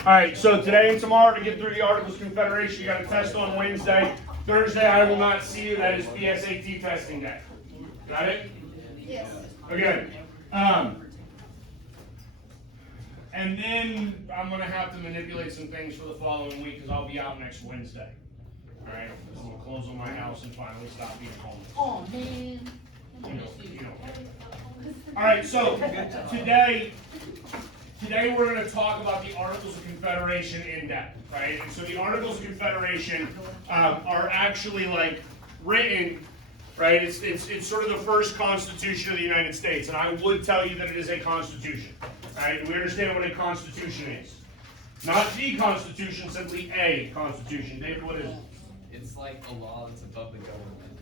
All right, so today and tomorrow to get through the Articles of Confederation, you got a test on Wednesday. Thursday, I will not see you. That is PSAT testing day. Got it? Yes. Okay. And then I'm going to have to manipulate some things for the following week because I'll be out next Wednesday. All right? I'm going to close on my house and finally stop being homeless. Oh, man. You know. All right, so today we're going to talk about the Articles of Confederation in depth, right? And so the Articles of Confederation are actually like written, right? It's sort of the first Constitution of the United States, and I would tell you that it is a Constitution, right? We understand what a Constitution is. Not the Constitution, simply a Constitution. David, what is it? It's like a law that's above the government.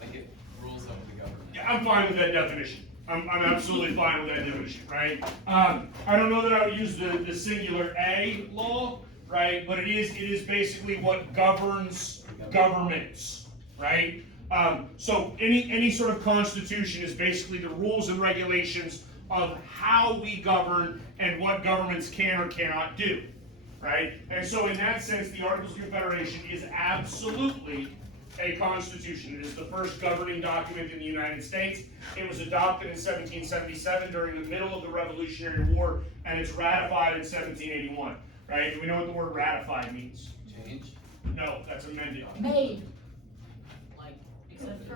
Like it rules over the government. Yeah, I'm fine with that definition. I'm absolutely fine with that definition, right? I don't know that I would use the singular a law, right? But it is basically what governs governments, right? So any sort of constitution is basically the rules and regulations of how we govern and what governments can or cannot do, right? And so in that sense, the Articles of Confederation is absolutely a constitution. It is the first governing document in the United States. It was adopted in 1777 during the middle of the Revolutionary War, and it's ratified in 1781, right? Do we know what the word ratified means? Change. No, that's amended. Made. Like accepted.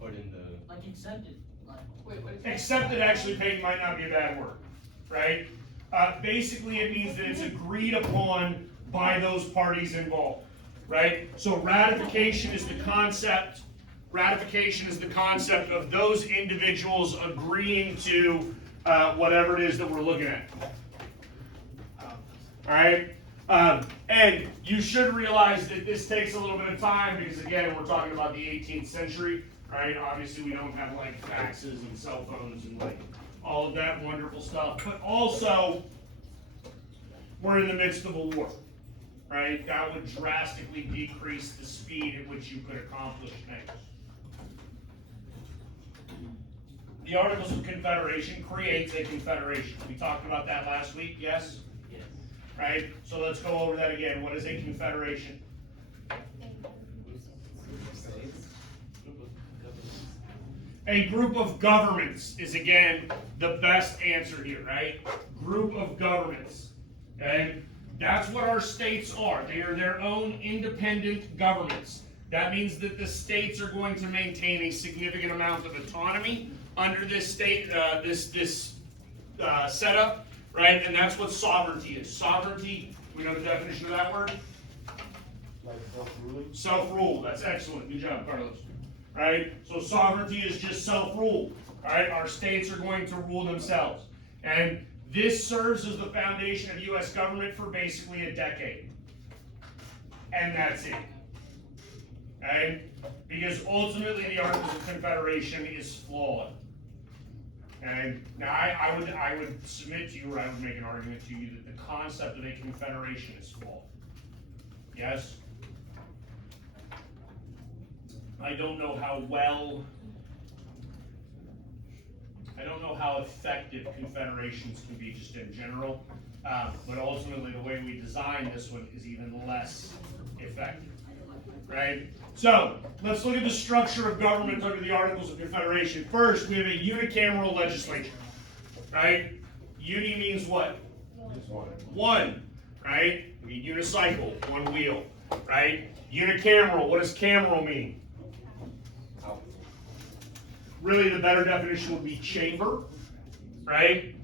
Put in the. Like accepted. Like wait, what is Accepted, actually, Peyton, might not be a bad word, right? Basically, it means that it's agreed upon by those parties involved, right? So ratification is the concept. Ratification is the concept of those individuals agreeing to whatever it is that we're looking at. All right? And you should realize that this takes a little bit of time because, again, we're talking about the 18th century, right? Obviously, we don't have, like, faxes and cell phones and, like, all of that wonderful stuff. But also, we're in the midst of a war, right? That would drastically decrease the speed at which you could accomplish things. The Articles of Confederation creates a confederation. We talked about that last week, yes? yes. Right? So let's go over that again. What is a confederation? A group of governments is, again, the best answer here, right? Group of governments, okay? That's what our states are. They are their own independent governments. That means that the states are going to maintain a significant amount of autonomy under this state, this setup, right? And that's what sovereignty is. Sovereignty, we know the definition of that word? Like self-ruling? Self-rule. That's excellent. Good job, Carlos. Right? So sovereignty is just self-rule. Right? Our states are going to rule themselves. And this serves as the foundation of U.S. government for basically a decade. And that's it. Okay? Because ultimately the Articles of Confederation is flawed. And now I would submit to you, or I would make an argument to you, that the concept of a confederation is flawed. Yes? I don't know how effective confederations can be just in general, but ultimately the way we design this one is even less effective, right? So, let's look at the structure of government under the Articles of Confederation. First, we have a unicameral legislature, right? Uni means what? Just one. One, right? We mean unicycle, one wheel, right? Unicameral, what does cameral mean? Really, the better definition would be chamber, right?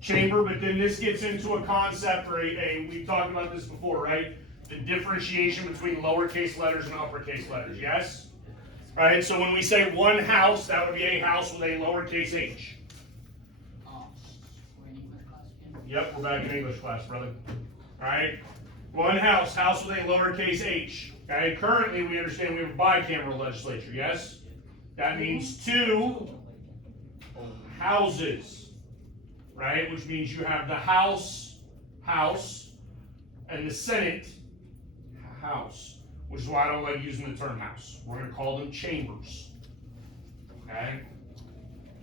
Chamber, but then this gets into a concept, or we've talked about this before, right? The differentiation between lowercase letters and uppercase letters, yes? Right, so when we say one house, that would be a house with a lowercase h. We're in English class again. Yep, we're back in English class, brother. All right? One house with a lowercase h. Okay, currently we understand we have a bicameral legislature, yes? That means two houses, right? Which means you have the House, and the Senate, House. Which is why I don't like using the term house. We're going to call them chambers. Okay?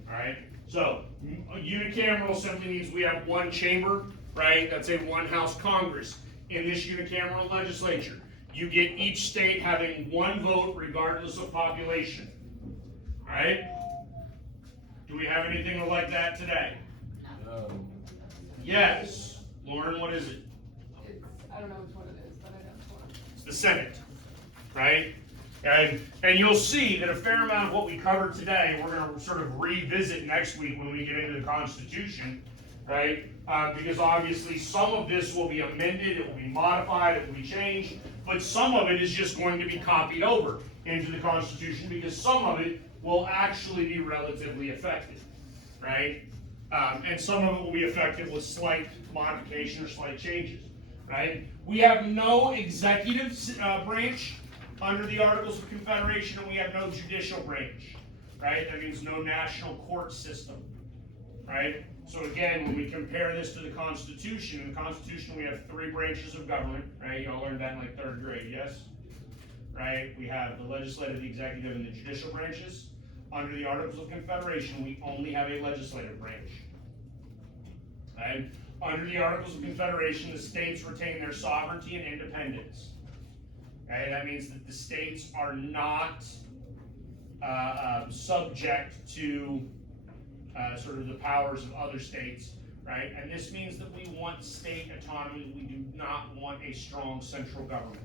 All right? So, unicameral simply means we have one chamber, right? That's a one-house Congress. In this unicameral legislature, you get each state having one vote regardless of population, right? Do we have anything like that today? No. Yes. Lauren, what is it? I don't know which one it is, but I know it's one. It's the Senate, right? And you'll see that a fair amount of what we covered today, we're going to sort of revisit next week when we get into the Constitution, right? Because obviously some of this will be amended, it will be modified, it will be changed, but some of it is just going to be copied over into the Constitution because some of it will actually be relatively effective, right? And some of it will be effective with slight modification or slight changes, right? We have no executive branch under the Articles of Confederation, and we have no judicial branch, right? That means no national court system, right? So again, when we compare this to the Constitution, in the Constitution we have 3 branches of government, right? You all learned that in like 3rd grade, yes? Right? We have the legislative, the executive, and the judicial branches. Under the Articles of Confederation, we only have a legislative branch. Right? Under the Articles of Confederation, the states retain their sovereignty and independence. Okay? That means that the states are not subject to sort of the powers of other states, right? And this means that we want state autonomy. We do not want a strong central government.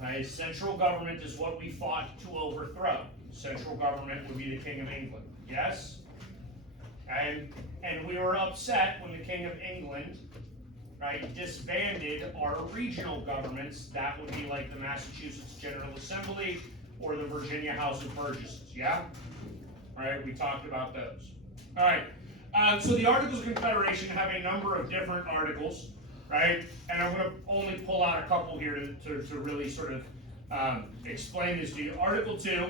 Right? Central government is what we fought to overthrow. Central government would be the King of England. Yes? And we were upset when the King of England, right, disbanded our regional governments. That would be like the Massachusetts General Assembly or the Virginia House of Burgesses. Yeah? All right, we talked about those. All right. So the Articles of Confederation have a number of different articles, right? And I'm going to only pull out a couple here to really sort of explain this to you. Article 2,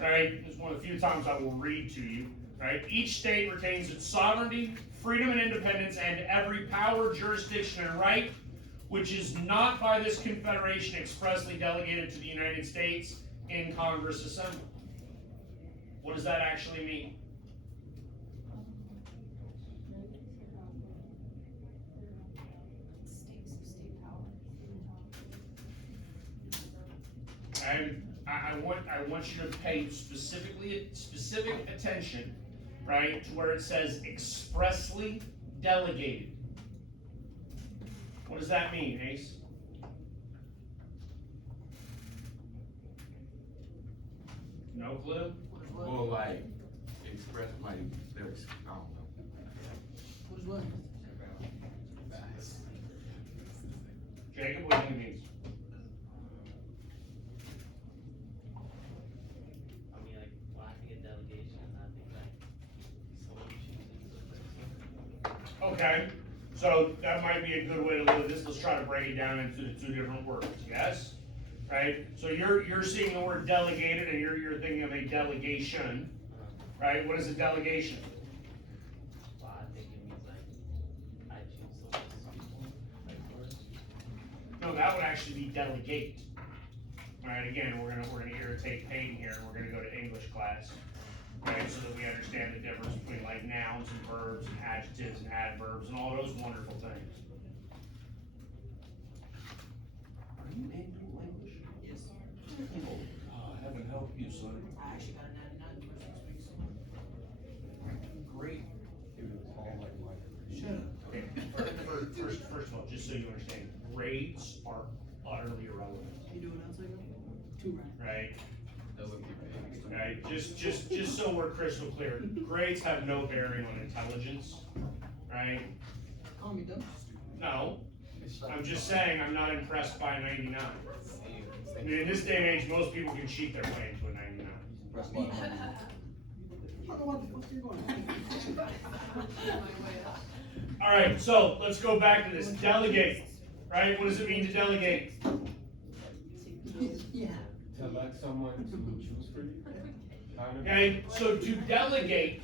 right, is one of the few times I will read to you, right? Each state retains its sovereignty, freedom and independence, and every power, jurisdiction, and right, which is not by this confederation expressly delegated to the United States in Congress Assembly. What does that actually mean? And I want you to pay specific attention, right, to where it says expressly delegated. What does that mean, Ace? No clue? Well, like, express my, there's, I don't know. Who's what? Jacob, what do you think it means? I mean, like, when I think of delegation, I think like someone chooses. Okay, so that might be a good way to look at this. Let's try to break it down into the 2 different words. Yes? Right? So you're seeing the word delegated and you're thinking of a delegation. Right? What is a delegation? Well, I think it means like, I choose someone to speak for us. No, that would actually be delegate. All right, again, we're gonna irritate Peyton here, and we're gonna go to English class, right, so that we understand the difference between like nouns and verbs and adjectives and adverbs and all those wonderful things. Are you in English? Yes. Oh, heaven help you, son. I actually got a 99 for 6 weeks. Great. Shut up. Okay, first of all, just so you understand, grades are utterly irrelevant, You doing outside? 2 right. right? That would be big. Right, just so we're crystal clear, grades have no bearing on intelligence, right? Call me dumb. No, I'm just saying I'm not impressed by a 99. I mean, in this day and age, most people can cheat their way into a 99. I don't know what the fuck you're going All right, so let's go back to this. Delegate, right? What does it mean to delegate? Yeah. To let someone to choose for you? Kind of. Okay, so to delegate,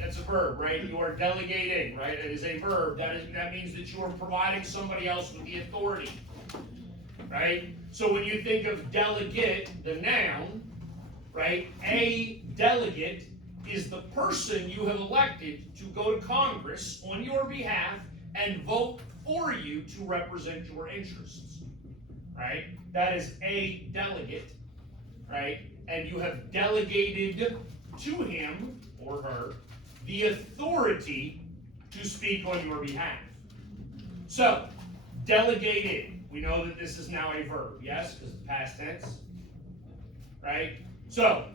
that's a verb, right? You are delegating, right? It is a verb. That means that you are providing somebody else with the authority, right? So when you think of delegate, the noun, right? A delegate is the person you have elected to go to Congress on your behalf and vote for you to represent your interests, right? That is a delegate, right? And you have delegated to him or her the authority to speak on your behalf. So, delegated, we know that this is now a verb, yes, because it's past tense, right? So,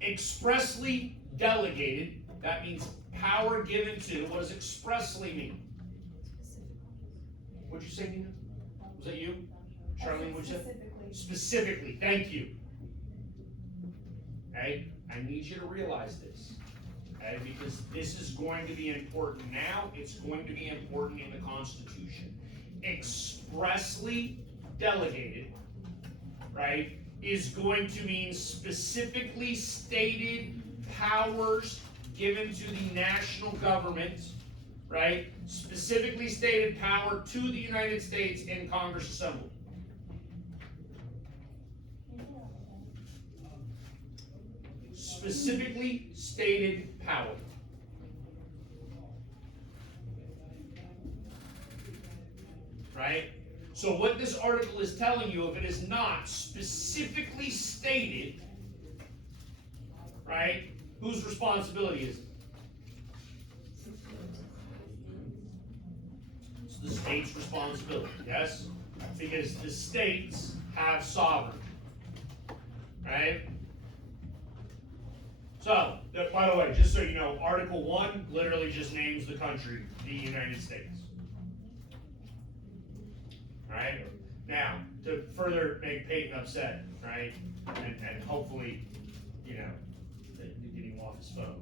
expressly delegated, that means power given to. What does expressly mean? What'd you say, Nina? Was that you? Charlene, what'd you say? Specifically, thank you. Okay, I need you to realize this. Okay, because this is going to be important now, it's going to be important in the Constitution. Expressly delegated, right, is going to mean specifically stated powers given to the national government, right? Specifically stated power to the United States in Congress assembled. Specifically stated power. Right? So what this article is telling you, if it is not specifically stated, right, whose responsibility is it? It's the state's responsibility, yes? Because the states have sovereignty. Right? So, by the way, just so you know, Article 1 literally just names the country, the United States. Right? Now, to further make Peyton upset, right, and hopefully, you know, that you get him off his phone.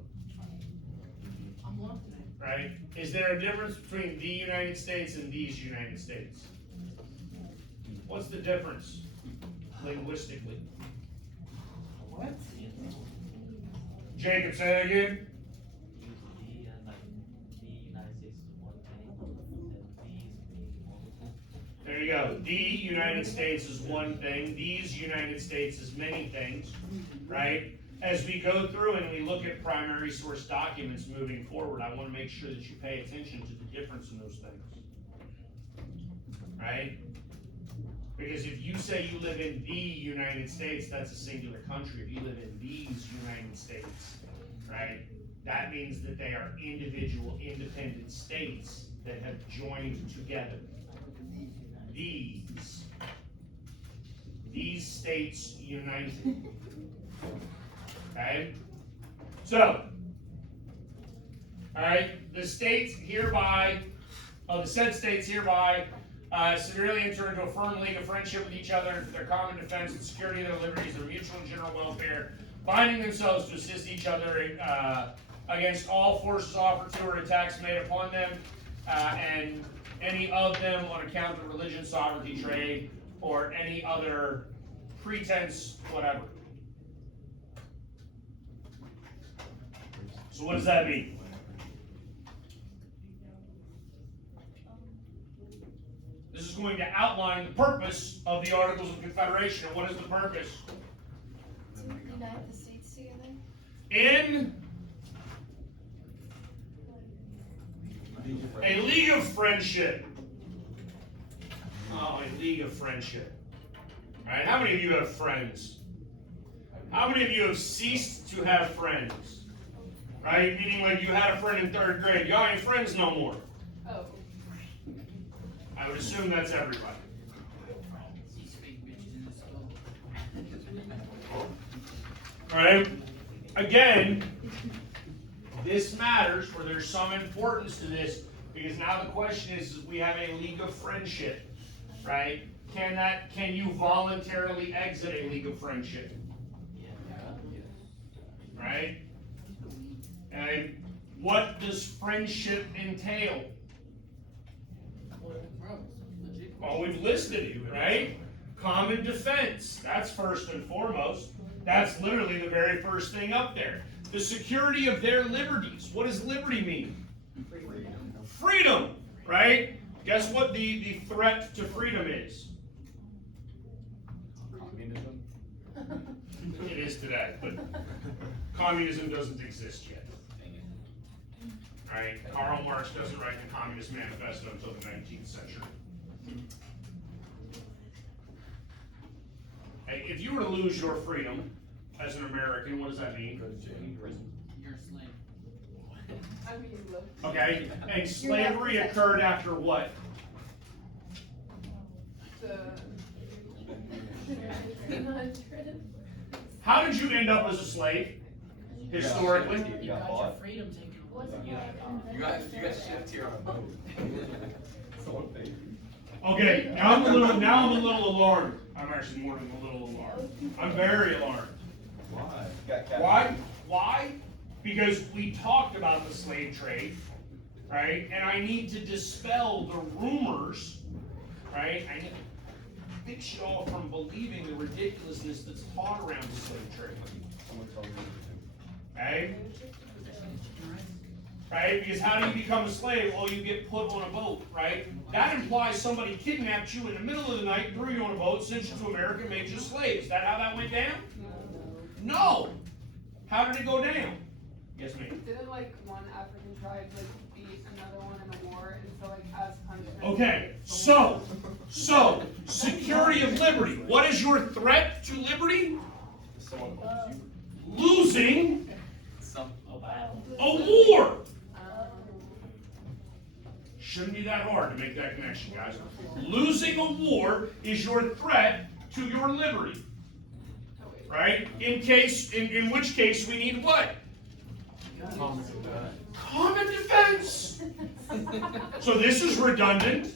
I'm looking at Right? Is there a difference between the United States and these United States? What's the difference linguistically? what? Jacob, say that again. Use the and like the United States is one thing, and these being multiple. There you go. The United States is one thing. These United States is many things, right? As we go through and we look at primary source documents moving forward, I want to make sure that you pay attention to the difference in those things, right? Because if you say you live in the United States, that's a singular country. If you live in these United States, right, that means that they are individual, independent states that have joined together. These states united. Okay? So, alright, the states hereby, the said states hereby, severely enter into a firm league of friendship with each other and for their common defense and security of their liberties, their mutual and general welfare, binding themselves to assist each other against all forces offered to or attacks made upon them, and any of them on account of religion, sovereignty, trade, or any other pretense, whatever. So what does that mean? This is going to outline the purpose of the Articles of Confederation. And what is the purpose? To unite the states together? In a league of friendship. Oh, a league of friendship. All right, how many of you have friends? How many of you have ceased to have friends? Right? Meaning like you had a friend in 3rd grade. Y'all ain't friends no more. Oh. I would assume that's everybody. These fake bitches in the school. Alright? Again, this matters, or there's some importance to this, because now the question is we have a league of friendship, right? Can you voluntarily exit a league of friendship? Right? And what does friendship entail? Well, we've listed it, right? Common defense, that's first and foremost. That's literally the very first thing up there. The security of their liberties. What does liberty mean? Freedom, right? Guess what the threat to freedom is? Communism. It is today, but Communism doesn't exist yet. Right? Karl Marx doesn't write the Communist Manifesto until the 19th century. Hey, if you were to lose your freedom as an American, what does that mean? You're a slave. I mean, look. Okay, and slavery occurred after what? How did you end up as a slave, historically? You got your freedom taken away. You got shipped here on a boat. Okay, now I'm a little alarmed. I'm actually more than a little alarmed. I'm very alarmed. Why? Why? Because we talked about the slave trade, right? And I need to dispel the rumors, right? I need to fix y'all from believing the ridiculousness that's taught around the slave trade. Okay? Right? Because how do you become a slave? Well, you get put on a boat, right? That implies somebody kidnapped you in the middle of the night, threw you on a boat, sent you to America, and made you a slave. Is that how that went down? No. How did it go down? Yes, ma'am. Didn't like one African tribe like beat another one in a war, and so like as punishment? Okay, so, security of liberty. What is your threat to liberty? Losing a war. Shouldn't be that hard to make that connection, guys. Losing a war is your threat to your liberty. Right? In which case we need what? Common defense. So this is redundant.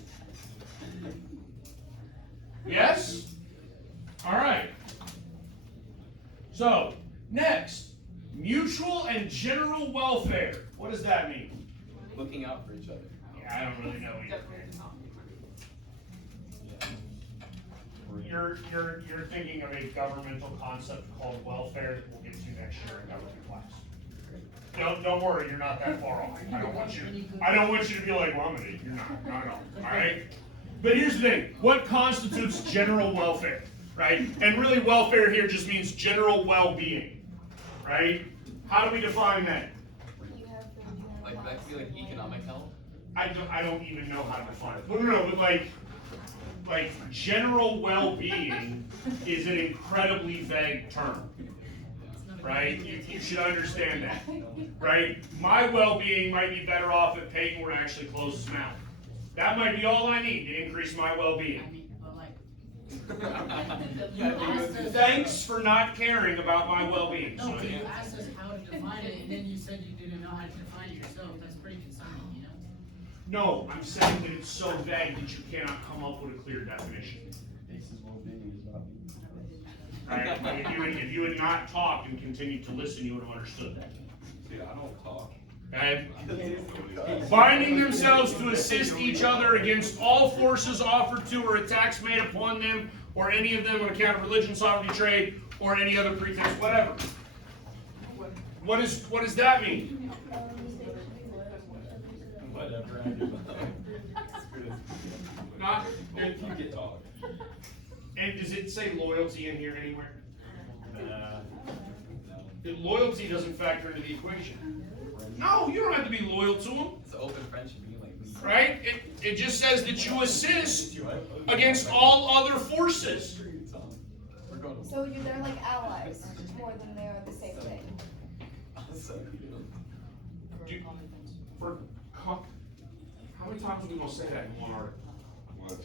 Yes? All right. So, next, mutual and general welfare. What does that mean? Looking out for each other. Yeah, I don't really know either. Definitely not. You're thinking of a governmental concept called welfare that we'll get to next year in government class. Don't worry, you're not that far off. I don't want you to be like, well, I'm an idiot. You're not at all. All right? But here's the thing. What constitutes general welfare? Right? And really welfare here just means general well-being. Right? How do we define that? Like that could be like economic health. I don't even know how to define it. No, but like general well-being is an incredibly vague term. Right? You should understand that. Right? My well-being might be better off if Peyton were to actually close his mouth. That might be all I need to increase my I well-being. mean, but like. You asked us- Thanks for not caring about my well-being. No, but you asked us how to define it, and then you said you didn't know how to define it yourself. That's pretty concerning, you know? No, I'm saying that it's so vague that you cannot come up with a clear definition. Right? But if you had not talked and continued to listen, you would have understood that. See, I don't talk. Okay? Binding themselves to assist each other against all forces offered to or attacks made upon them, or any of them on account of religion, sovereignty, trade, or any other pretext, whatever. What does that mean? Whatever. Not. You can talk. And does it say loyalty in here anywhere? Loyalty doesn't factor into the equation. No, you don't have to be loyal to them. It's an open friendship. You can like. Right? It just says that you assist against all other forces. We're going to. So they're like allies more than they are the same thing. How many times are we going to say that in one article? What?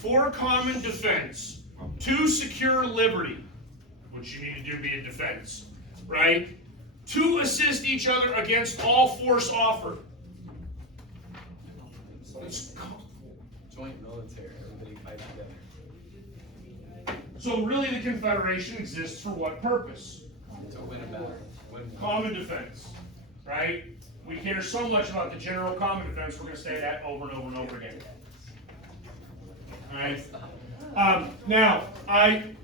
For common defense, to secure liberty, which you need to do to be a defense, right? To assist each other against all force offered. It's Joint military. Everybody fight together. So really the Confederation exists for what purpose? To win a battle. Common defense, right? We care so much about the general common defense, we're going to say that over and over and over again. Alright? Now, I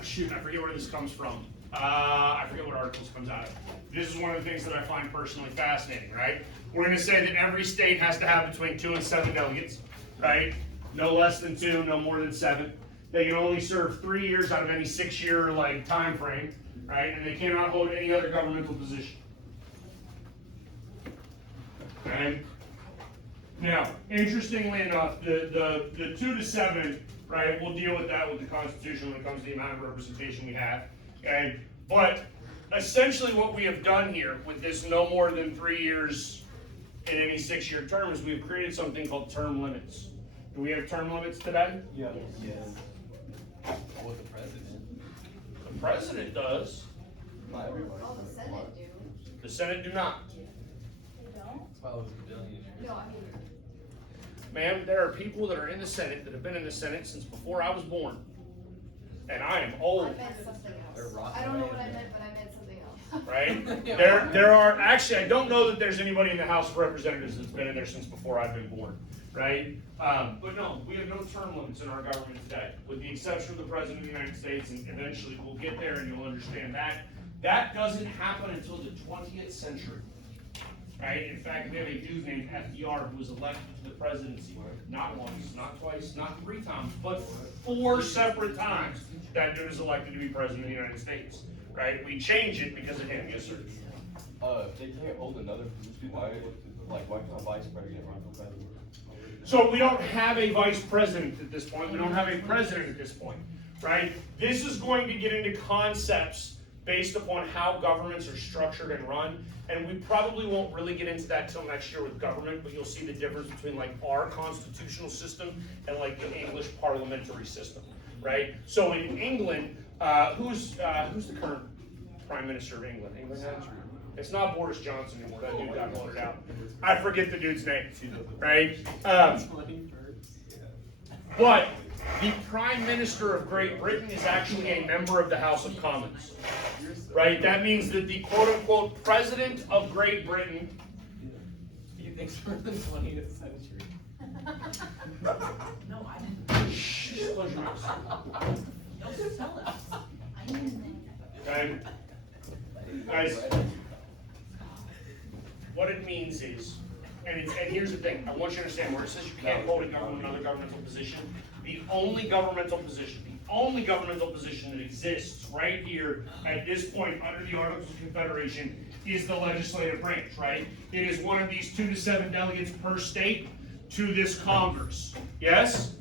forget where this comes from. I forget what article this comes out of. This is one of the things that I find personally fascinating, right? We're going to say that every state has to have between 2 and 7 delegates, right? No less than 2, no more than 7. They can only serve 3 years out of any 6-year like time frame, right? And they cannot hold any other governmental position. Okay. Now, interestingly enough, the 2 to 7, right? We'll deal with that with the Constitution when it comes to the amount of representation we have. Okay, but essentially what we have done here with this no more than 3 years in any 6-year term is we've created something called term limits. Do we have term limits today? Yes. Well, the president. The president does. Not everybody. Oh, the Senate do. The Senate do not. They don't? That's why I was a billionaire. No, I mean, Ma'am, there are people that are in the Senate that have been in the Senate since before I was born. And I am I old, meant something They're else. rotten I don't know right what I in meant, but I meant something else. right? There are, actually, I don't know that there's anybody in the House of Representatives that's been in there since before I've been born, right? But no, we have no term limits in our government today, with the exception of the President of the United States, and eventually we'll get there and you'll understand that. That doesn't happen until the 20th century, right? In fact, we have a dude named FDR who was elected to the presidency, not once, not twice, not 3 times, but 4 separate times. That dude is elected to be President of the United States, right? We change it because of him, yes, sir. They can't hold another position, why can't vice president run for president? So we don't have a vice president at this point, we don't have a president at this point, right? This is going to get into concepts based upon how governments are structured and run, and we probably won't really get into that till next year with government, but you'll see the difference between like our constitutional system and like the English parliamentary system, right? So in England, who's the current Prime Minister of England? England now? It's not Boris Johnson anymore, that dude got voted out. I forget the dude's name, right? But the Prime Minister of Great Britain is actually a member of the House of Commons, right? That means that the quote-unquote President of Great Britain. He thinks we're in the 20th century. No, I didn't. Shh, close your eyes. Don't tell us. I didn't. Okay? Guys, what it means is, and here's the thing, I want you to understand, where it says you can't hold another governmental position, the only governmental position that exists right here at this point under the Articles of Confederation is the legislative branch, right? It is one of these 2 to 7 delegates per state to this Congress, yes?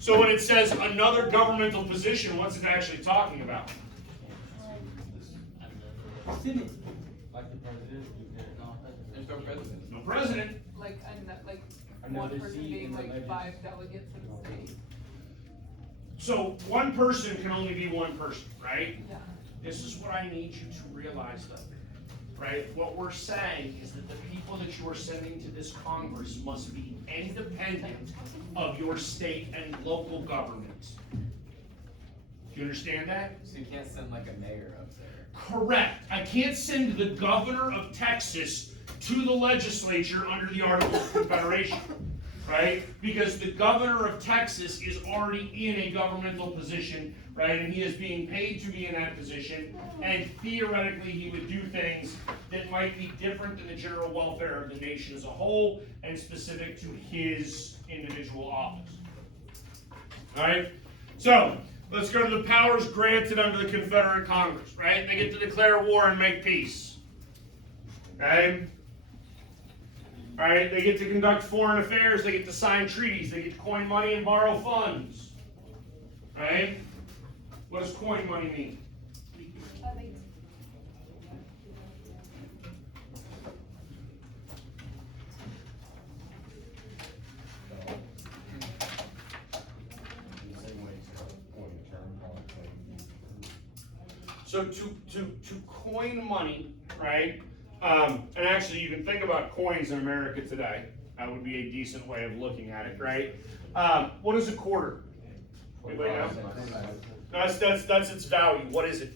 So when it says another governmental position, what's it actually talking about? Senate. Like the president, you can't. No, there's no president. No president. Like, like Another one person seat being in the like 5 delegates in the state. So one person can only be one person, right? Yeah. This is what I need you to realize though, right? What we're saying is that the people that you are sending to this Congress must be independent of your state and local government. Do you understand that? So you can't send like a mayor up there. Correct. I can't send the governor of Texas to the legislature under the Articles of Confederation, right? Because the governor of Texas is already in a governmental position, right? And he is being paid to be in that position, and theoretically he would do things that might be different than the general welfare of the nation as a whole and specific to his individual office. All right? So, let's go to the powers granted under the Confederate Congress, right? They get to declare war and make peace. Okay? All right, they get to conduct foreign affairs, they get to sign treaties, they get to coin money and borrow funds. All right? What does coin money mean? I think In the same way, it's going to term, So to coin money, right? And actually, you can think about coins in America today. That would be a decent way of looking at it, right? What is a quarter? Anybody know? That's its value. What is it?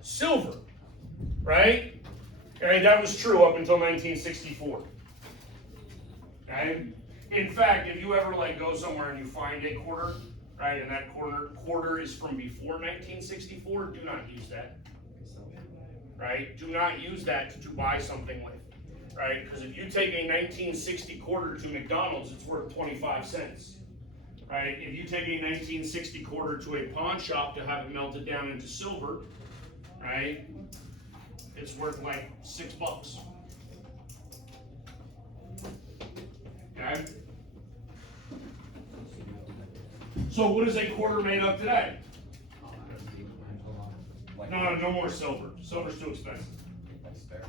Silver, right? Okay, that was true up until 1964. Okay? In fact, if you ever like go somewhere and you find a quarter, right, and that quarter is from before 1964, do not use that. Right? Do not use that to buy something with. Right? Because if you take a 1960 quarter to McDonald's, it's worth 25 cents. right? If you take a 1960 quarter to a pawn shop to have it melted down into silver, right? It's worth like $6. Okay? So what is a quarter made of today? No more silver. Silver's too expensive. That's fair.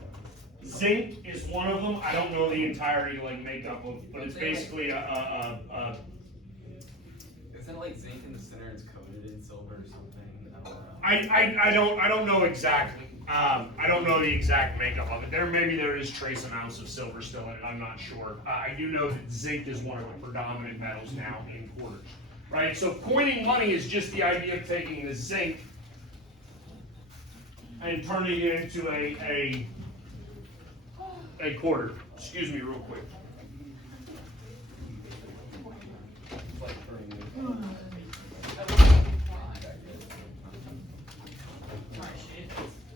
Zinc is one of them. I don't know the entirety like makeup of, but it's basically a Isn't it like zinc in the center and it's coated in silver or something? I don't know exactly. I don't know the exact makeup of it. Maybe there is trace amounts of silver still in it. I'm not sure. I do know that zinc is one of the predominant metals now in quarters, right? So coining money is just the idea of taking the zinc and turning it into a quarter. Excuse me, real quick. It's like turning it.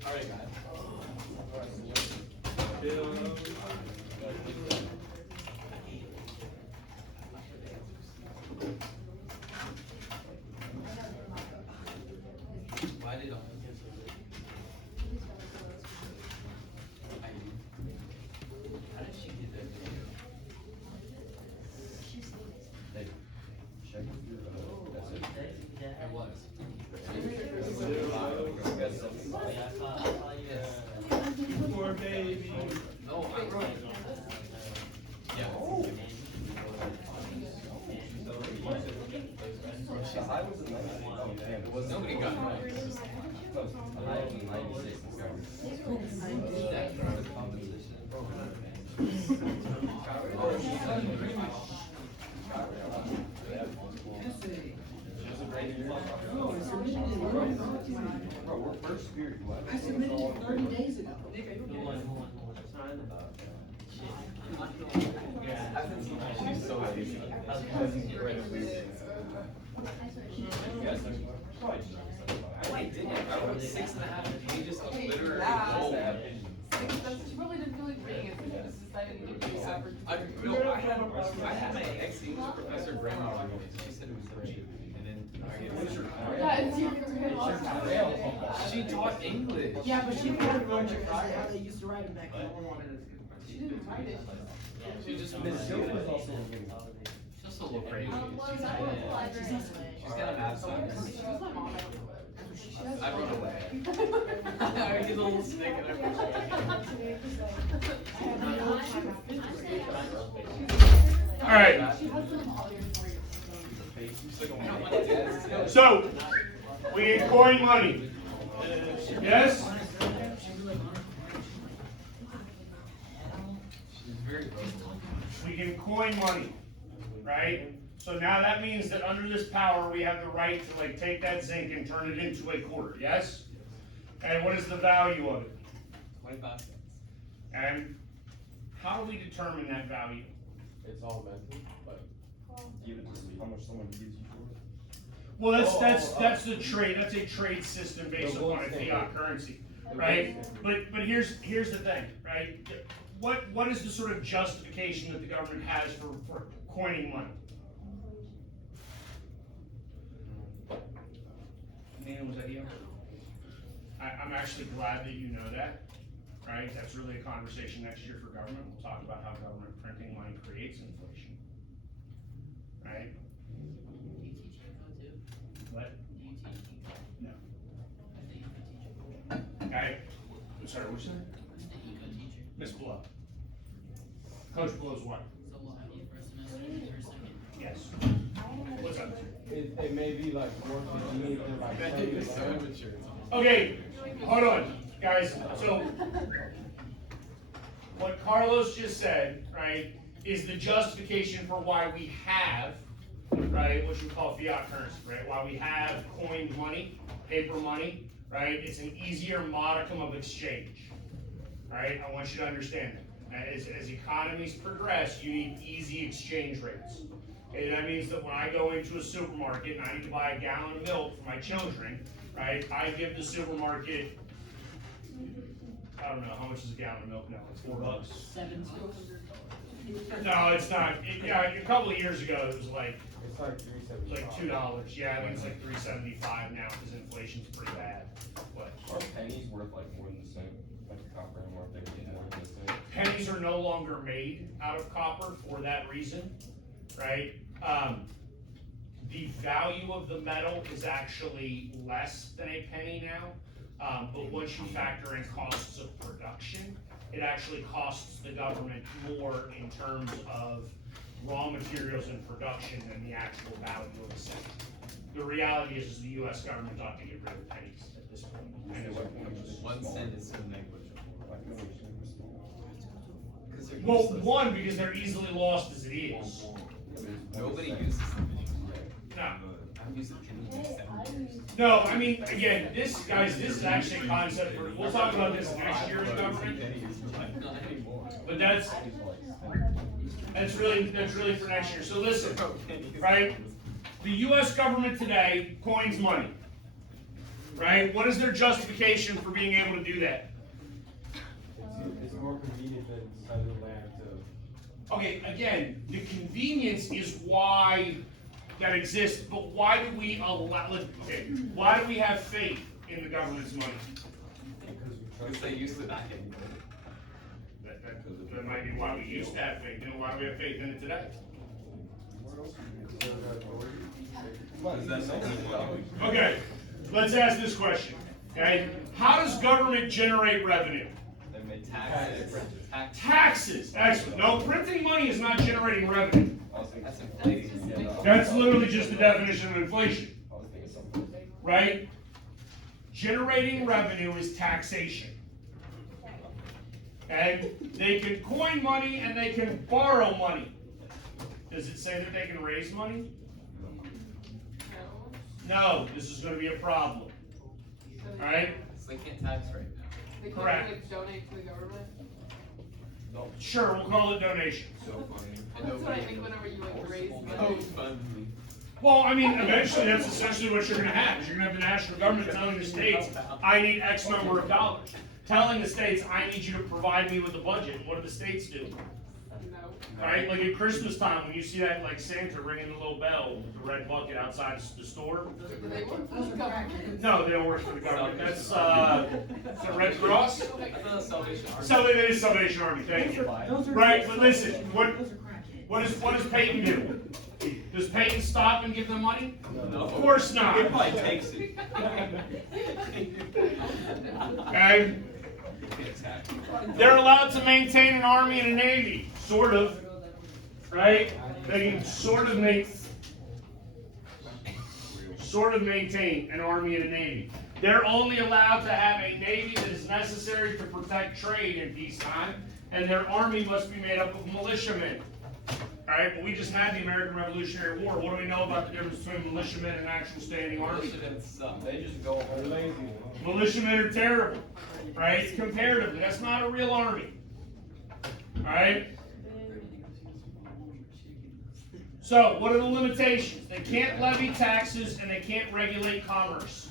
Alright, guys. Why did how did she get that video? Hey, check your, that's it. It was. Poor baby. No, I wrote it. Yeah. The high was in 90. Oh, damn, it was. Nobody got it right. No, the high was in 96. That composition. Bro, we're first spirit. I submitted it 30 days ago. She's so easy. Wait, didn't you? I wrote 6.5 pages of literary gold. She probably didn't feel like reading it, so she just decided to do average. I had my ex-English professor grandma read it. She said it was great. And then Yeah, it's your she taught English. Yeah, but she had one how they used to write it back then. She didn't write it. She just Miss Joe was also in just a little crazy. Well, I went to the library. She's got a math She science. was my mom, I don't know it. She has I wrote away. I I get a little stick and All right. She has them all year for you. So we can coin money. Yes. She's very versatile. We can coin money, right? So now that means that under this power, we have the right to like take that zinc and turn it into a quarter, yes? And what is the value of it? 25 cents. And how do we determine that value? It's all mental, but give it to me. How much someone gives you for it? Well, that's the trade. That's a trade system based upon a fiat currency, right? But here's the thing, right? What is the sort of justification that the government has for coining money? Nina, was that you? I'm actually glad that you know that, right? That's really a conversation next year for government. We'll talk about how government printing money creates inflation, right? What? No. Okay. I'm sorry, what's that? Miss Blow. Coach Blow's what? Yes. What's up? It may be like worth it, you need to like. That tell kid you is so like- immature. Okay, hold on, guys. So, what Carlos just said, right, is the justification for why we have, right, what you call fiat currency, right? Why we have coined money, paper money, right? It's an easier modicum of exchange, right? I want you to understand that. As economies progress, you need easy exchange rates. Okay, that means that when I go into a supermarket and I need to buy a gallon of milk for my children, right, I give the supermarket I don't know, how much is a gallon of milk now? It's $4? 17. No, it's not. Yeah, a couple of years ago, it was like It's like $3.75. $2. Yeah, I think it's like $3.75 now because inflation's pretty bad. But Are pennies worth like more than the cent? Like a copper and more, if they more than the cent? pennies are no longer made out of copper for that reason, right? The value of the metal is actually less than a penny now, but once you factor in costs of production, it actually costs the government more in terms of raw materials and production than the actual value of a cent. The reality is the US government ought to get rid of pennies at this point. Pennies are pointless. 1 cent is so negligible. Because they're Well, useless. one, because they're easily lost as it is. Nobody uses them anymore. No. I've used a penny in 7 years. No, I mean, again, this is actually a concept for, we'll talk about this next year in government, Not anymore. but that's really for next year. So listen, right? The US government today coins money, right? What is their justification for being able to do that? It's more convenient than selling land to. Okay, again, the convenience is why that exists, but why do we allow, okay, why do we have faith in the government's money? Because they used to back it. That might be why we used to have faith, you know, why do we have faith in it today? Is that something? Okay, let's ask this question, okay? How does government generate revenue? They made taxes. Taxes, excellent. No, printing money is not generating revenue. That's inflating. That's literally just the definition of inflation, I was thinking something. right? Generating revenue is taxation. And they can coin money and they can borrow money. Does it say that they can raise money? No, this is gonna be a problem, alright? So they can't tax right now. They can Correct. like donate to the government. Sure, we'll call it donations. So funny. That's what I think whenever you like raise money. GoFundMe. Well, I mean, eventually, that's essentially what you're gonna have, is you're gonna have the national government telling the states, I need X number of dollars. Telling the states, I need you to provide me with a budget, and what do the states do? No. Right, like at Christmas time, when you see that, like Santa ringing the little bell, with the red bucket outside the store. Do they work for the government? No, they don't work for the government, that's, the Red Cross? I thought it was Salvation Army. So it is Salvation Army, thank you. Right, but listen, what does Peyton do? Does Peyton stop and give them money? No. Of course not. He probably takes it. Okay? They're allowed to maintain an army and a navy, sort of, right? They can sort of maintain an army and a navy. They're only allowed to have a navy that is necessary to protect trade in peacetime, and their army must be made up of militiamen. Alright, but we just had the American Revolutionary War. What do we know about the difference between militiamen and an actual standing army? Militiamen suck. They just go home lazy. Militiamen are terrible, right? Comparatively, that's not a real army. Alright? So, what are the limitations? They can't levy taxes and they can't regulate commerce.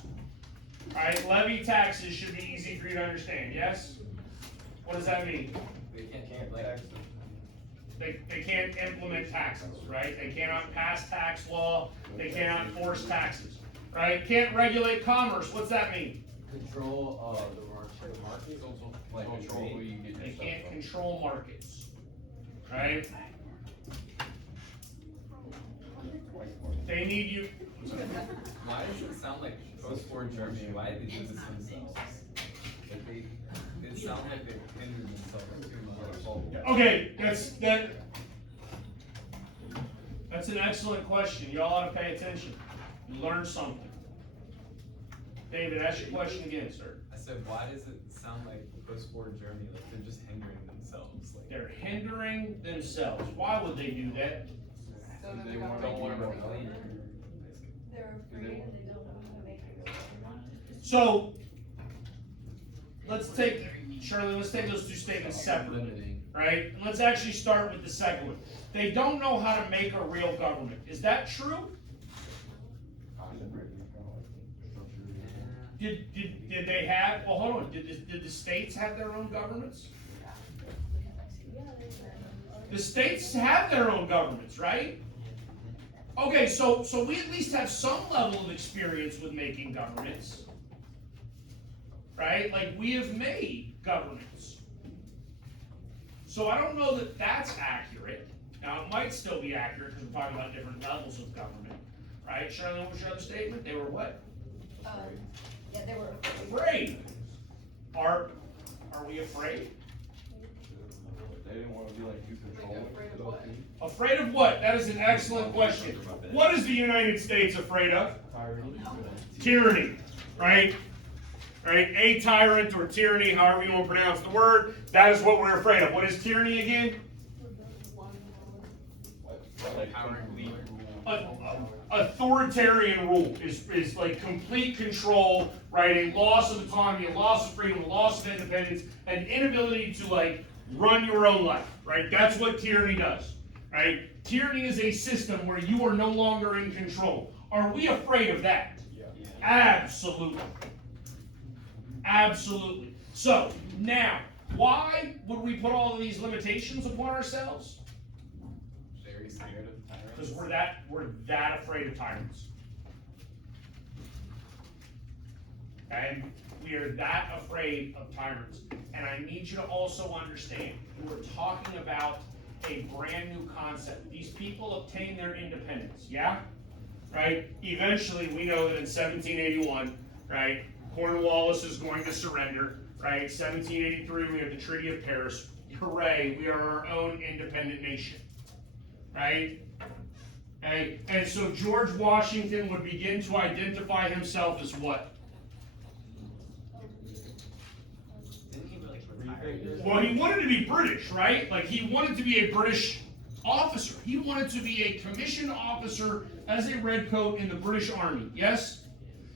Alright, levy taxes should be easy for you to understand, yes? What does that mean? They can't like. They can't implement taxes, right? They cannot pass tax law, they cannot enforce taxes, right? Can't regulate commerce, what's that mean? Control, the market, like control who you get They your stuff can't from. control markets, right? They need you. Why does it sound like post-war Germany? Why do they do this themselves? Like it sounds like they hindered themselves too much. Okay, that's an excellent question. Y'all ought to pay attention. You learn something. David, ask your question again, sir. I said, why does it sound like post-war Germany? Like they're just hindering themselves. Like They're hindering themselves. Why would they do that? So that they the don't government want to can rebel. regulate. They're afraid and they don't know how to make it go. So, Shirley, let's take those two statements separately, Limiting. right? And let's actually start with the second one. They don't know how to make a real government. Is that true? did they have, well, hold on, did the states have their own governments? The states have their own governments, right? Okay, so we at least have some level of experience with making governments, right? Like, we have made governments. So I don't know that that's accurate. Now, it might still be accurate because we're talking about different levels of government, right? Shirley, what was your other statement? They were what? Yeah, they were. Afraid. Are we afraid? They didn't wanna be like, you control it. Afraid of what? Afraid of what? That is an excellent question. What is the United States afraid of? Tyranny. Tyranny, right? Right? A tyrant or tyranny, however you want to pronounce the word, that is what we're afraid of. What is tyranny again? Like, Power and complete rule. Authoritarian rule is like complete control, right? A loss of autonomy, a loss of freedom, a loss of independence, an inability to like run your own life, right? That's what tyranny does, right? Tyranny is a system where you are no longer in control. Are we afraid of that? Yeah. Absolutely. Absolutely. So, now, why would we put all of these limitations upon ourselves? Very scared of tyrants. Because we're that afraid of tyrants. And we are that afraid of tyrants. And I need you to also understand, we're talking about a brand new concept. These people obtain their independence, yeah? Right? Eventually, we know that in 1781, right, Cornwallis is going to surrender, right? 1783, we have the Treaty of Paris. Hooray, we are our own independent nation, right? Okay? And so George Washington would begin to identify himself as what? Didn't he like retire? Well, he wanted to be British, right? Like, he wanted to be a British officer. He wanted to be a commissioned officer as a redcoat in the British Army, yes?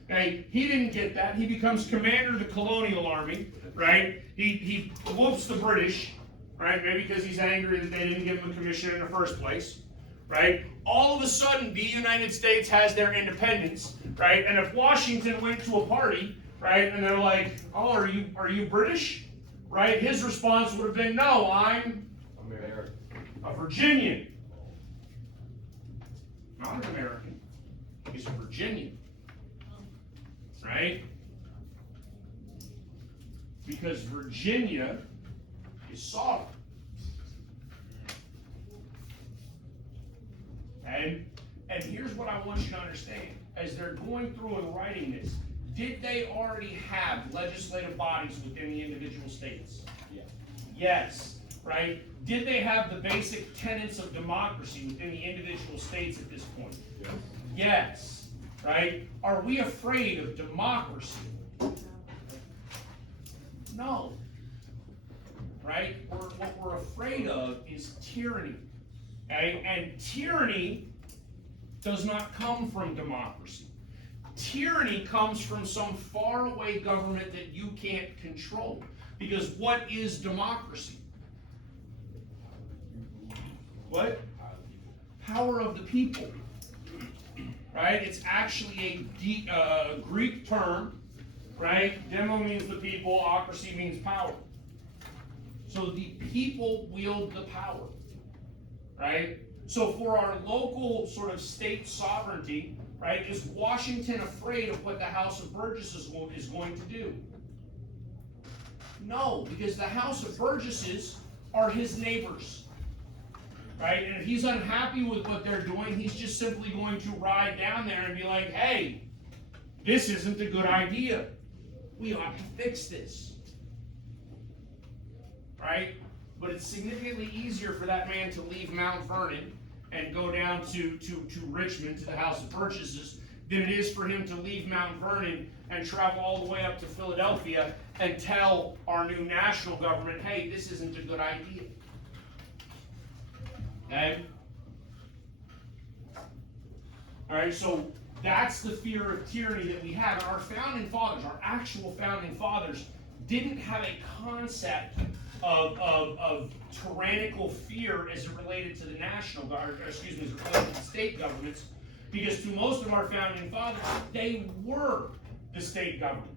Okay, he didn't get that. He becomes commander of the colonial army, right? He whoops the British, right? Maybe because he's angry that they didn't give him a commission in the first place, right? All of a sudden, the United States has their independence, right? And if Washington went to a party, right, and they're like, "Oh, are you British?" Right? His response would have been, "No, I'm American. a Virginian, not an American. He's a Virginian." Right? Because Virginia is sovereign. And here's what I want you to understand. As they're going through and writing this, did they already have legislative bodies within the individual states? Yeah. Yes. Right? Did they have the basic tenets of democracy within the individual states at this point? Yeah. Yes. Right? Are we afraid of democracy? No. Right? What we're afraid of is tyranny. Okay? And tyranny does not come from democracy. Tyranny comes from some faraway government that you can't control. Because what is democracy? What? Power of the people. Right? It's actually a Greek term, right? Demo means the people, ocracy means power. So the people wield the power, right? So for our local sort of state sovereignty, right, is Washington afraid of what the House of Burgesses is going to do? No, because the House of Burgesses are his neighbors. Right? And if he's unhappy with what they're doing, he's just simply going to ride down there and be like, "Hey, this isn't a good idea. We ought to fix this." Right? But it's significantly easier for that man to leave Mount Vernon and go down to Richmond, to the House of Burgesses, than it is for him to leave Mount Vernon and travel all the way up to Philadelphia and tell our new national government, "Hey, this isn't a good idea." Okay? Alright, so that's the fear of tyranny that we have. And our founding fathers, our actual founding fathers, didn't have a concept of tyrannical fear as it related to the national government, as it related to the state governments, because to most of our founding fathers, they were the state government.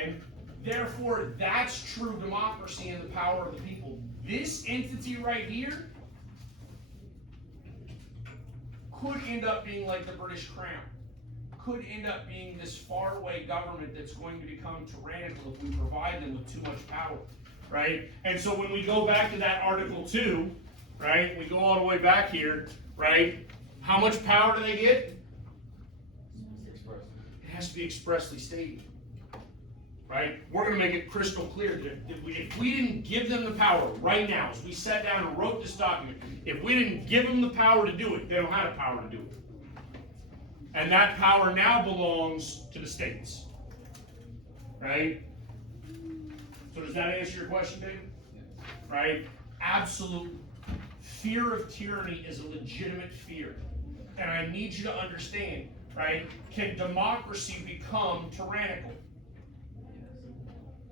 Okay? Therefore, that's true democracy and the power of the people. This entity right here could end up being like the British Crown. Could end up being this faraway government that's going to become tyrannical if we provide them with too much power, right? And so when we go back to that Article 2, right, we go all the way back here, right, how much power do they get? It has to be expressly stated, right? We're going to make it crystal clear that if we didn't give them the power right now, as we sat down and wrote this document, if we didn't give them the power to do it, they don't have the power to do it. And that power now belongs to the states, right? So does that answer your question, David? Right? Absolute fear of tyranny is a legitimate fear. And I need you to understand, right? Can democracy become tyrannical?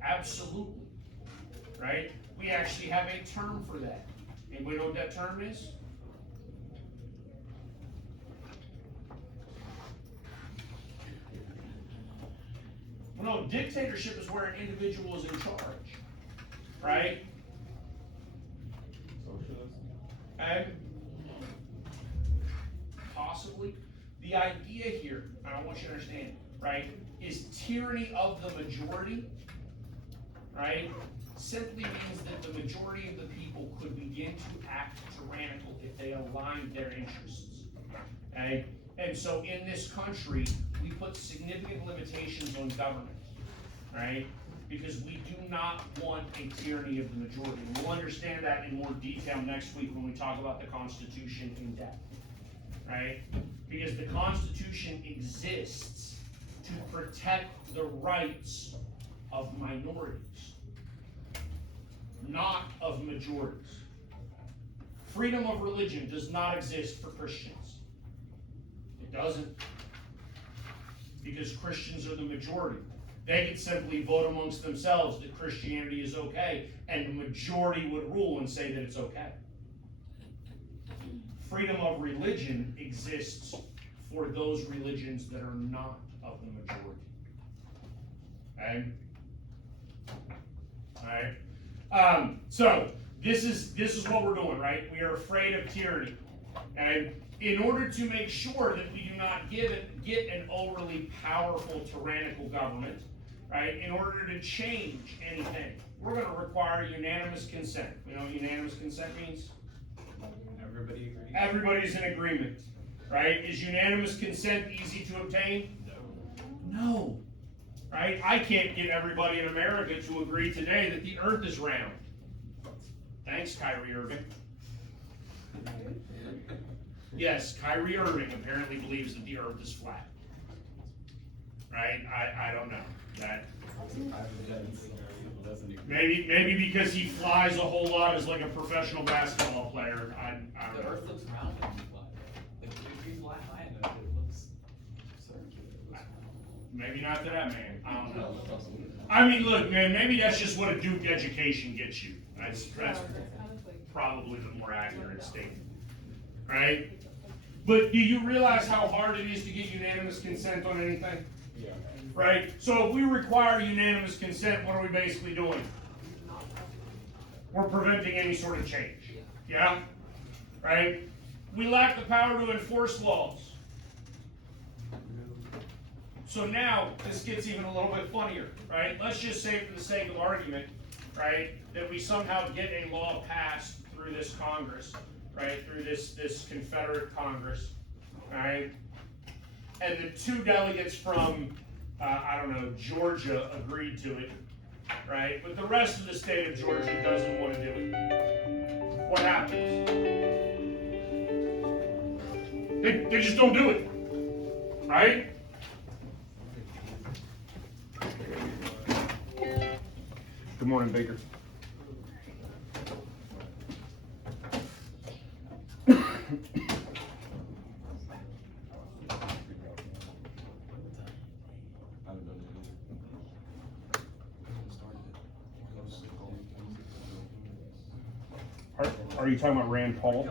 Absolutely. Right? We actually have a term for that. Anybody know what that term is? Well, no, dictatorship is where an individual is in charge, right? Socialism. And possibly the idea here, and I want you to understand, right, is tyranny of the majority, right, simply means that the majority of the people could begin to act tyrannical if they aligned their interests, okay? And so in this country, we put significant limitations on government, right? Because we do not want a tyranny of the majority. And we'll understand that in more detail next week when we talk about the Constitution in depth, right? Because the Constitution exists to protect the rights of minorities, not of majorities. Freedom of religion does not exist for Christians. It doesn't. Because Christians are the majority. They could simply vote amongst themselves that Christianity is okay, and the majority would rule and say that it's okay. Freedom of religion exists for those religions that are not of the majority. Okay? Alright? So this is what we're doing, right? We are afraid of tyranny. And in order to make sure that we do not get an overly powerful tyrannical government, right? In order to change anything, we're going to require unanimous consent. You know what unanimous consent means? Everybody agrees? Everybody's in agreement, right? Is unanimous consent easy to obtain? No. Right? I can't get everybody in America to agree today that the earth is round. Thanks, Kyrie Irving. Yes, Kyrie Irving apparently believes that the earth is flat. Right? I don't know. That maybe because he flies a whole lot as like a professional basketball player. I don't The know. earth looks round when you fly. If you fly high enough, it looks circular. Maybe not to that man. I don't know. I mean, look, man, maybe that's just what a Duke education gets you. That's probably the more accurate statement. Right? But do you realize how hard it is to get unanimous consent on anything? Yeah. Right? So if we require unanimous consent, what are we basically doing? We're preventing any sort of change. Yeah? Right? We lack the power to enforce laws. So now, this gets even a little bit funnier, right? Let's just say for the sake of argument, right, that we somehow get a law passed through this Congress, right, through this Confederate Congress, right? And the 2 delegates from, I don't know, Georgia agreed to it, right? But the rest of the state of Georgia doesn't want to do it. What happens? They just don't do it, right? Good morning, Baker. Are you talking about Rand Paul?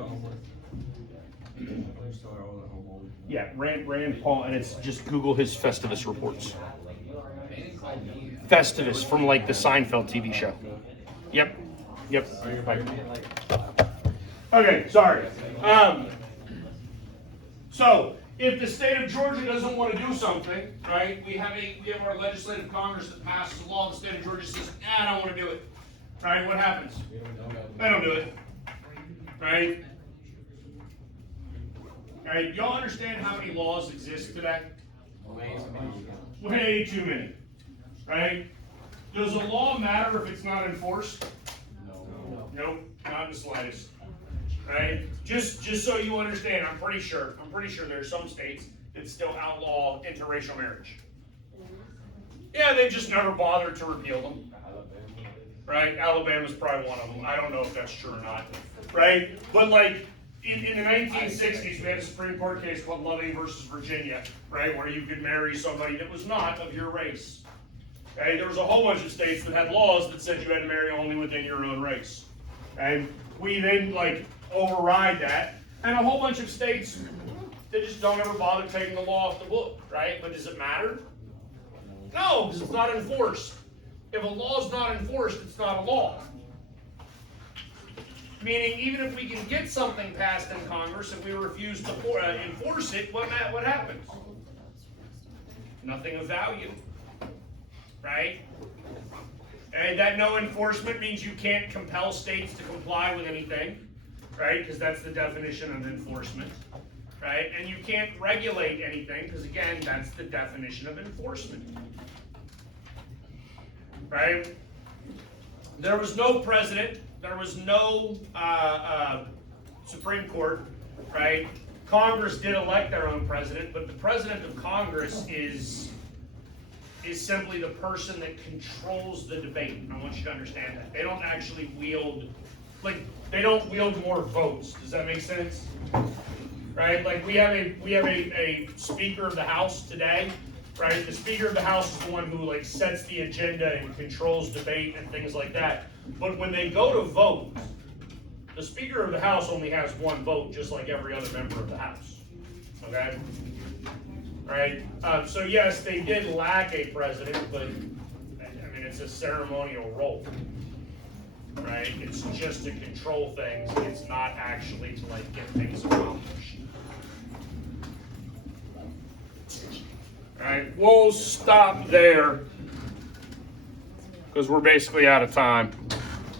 Yeah, Rand Paul, and it's just Google his Festivus reports. Anything Festivus from like the Seinfeld TV show. Yep. Yep. Okay, sorry. So if the state of Georgia doesn't want to do something, right? We have our legislative Congress that passes a law. The state of Georgia says, I don't want to do it. Right? What happens? They don't do it. Right? Right? Y'all understand how many laws exist today? Way too many. Right? Does a law matter if it's not enforced? Nope, not in the slightest. Right? Just so you understand, I'm pretty sure there are some states that still outlaw interracial marriage. Yeah, they just never bothered to repeal them. Right? Alabama's probably one of them. I don't know if that's true or not. Right? But like in the 1960s, we had a Supreme Court case called Loving versus Virginia, right, where you could marry somebody that was not of your race. Okay? There was a whole bunch of states that had laws that said you had to marry only within your own race. And we then like override that, and a whole bunch of states, they just don't ever bother taking the law off the book, right? But does it matter? No, because it's not enforced. If a law is not enforced, it's not a law. Meaning, even if we can get something passed in Congress and we refuse to enforce it, what happens? Nothing of value, right? And that no enforcement means you can't compel states to comply with anything, right? Because that's the definition of enforcement, right? And you can't regulate anything because, again, that's the definition of enforcement, right? There was no president. There was no Supreme Court, right? Congress did elect their own president, but the president of Congress is simply the person that controls the debate. I want you to understand that. They don't actually wield, they don't wield more votes. Does that make sense? Right? Like we have a Speaker of the House today, right? The Speaker of the House is the one who sets the agenda and controls debate and things like that. But when they go to vote, the Speaker of the House only has one vote, just like every other member of the House. Okay? Right? So yes, they did lack a president, but I mean, it's a ceremonial role. Right? It's just to control things. It's not actually to get things accomplished. Alright, we'll stop there because we're basically out of time.